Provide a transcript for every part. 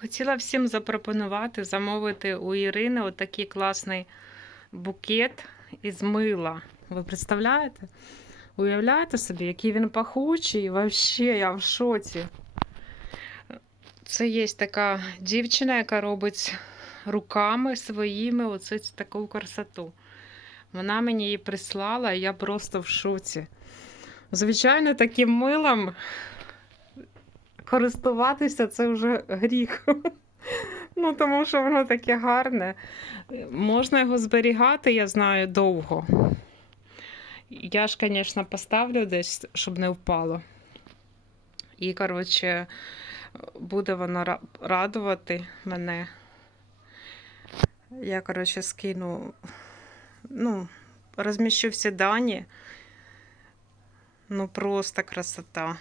Хотіла всім запропонувати замовити у Ірини отакий класний букет із мила. Ви представляєте? Уявляєте собі, який він пахучий? Вообще, я в шоці. Це є така дівчина, яка робить руками своїми оце таку красоту. Вона мені її прислала, і я просто в шоці. Звичайно, таким милом користуватися це вже гріх. Ну, тому що воно таке гарне. Можна його зберігати, я знаю, довго. Я ж, звісно, поставлю десь, щоб не впало. І, коротше, буде воно радувати мене. Я, коротше, скину, ну, розміщу всі дані. Ну, просто красота.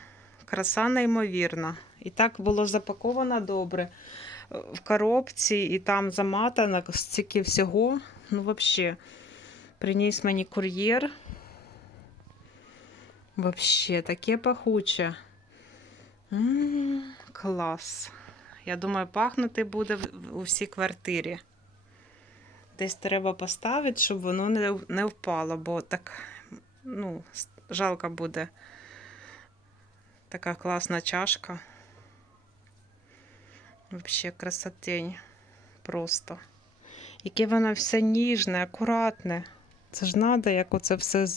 Краса неймовірна. І так було запаковано добре е, в коробці, і там заматано стільки всього. Ну, взагалі, приніс мені кур'єр. Вообще, таке пахуче. М, клас. Я думаю, пахнути буде у всій квартирі. Десь треба поставити, щоб воно не, не впало, бо так, ну, жалко буде. Така класна чашка. Вообще красотень. Просто. Яке воно все ніжне, акуратне. Це ж треба, як оце все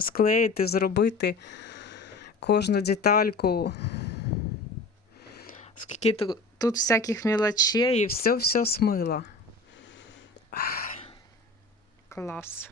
склеїти, зробити кожну детальку. Скільки ту- тут всяких мелочей і все-все смило. Клас.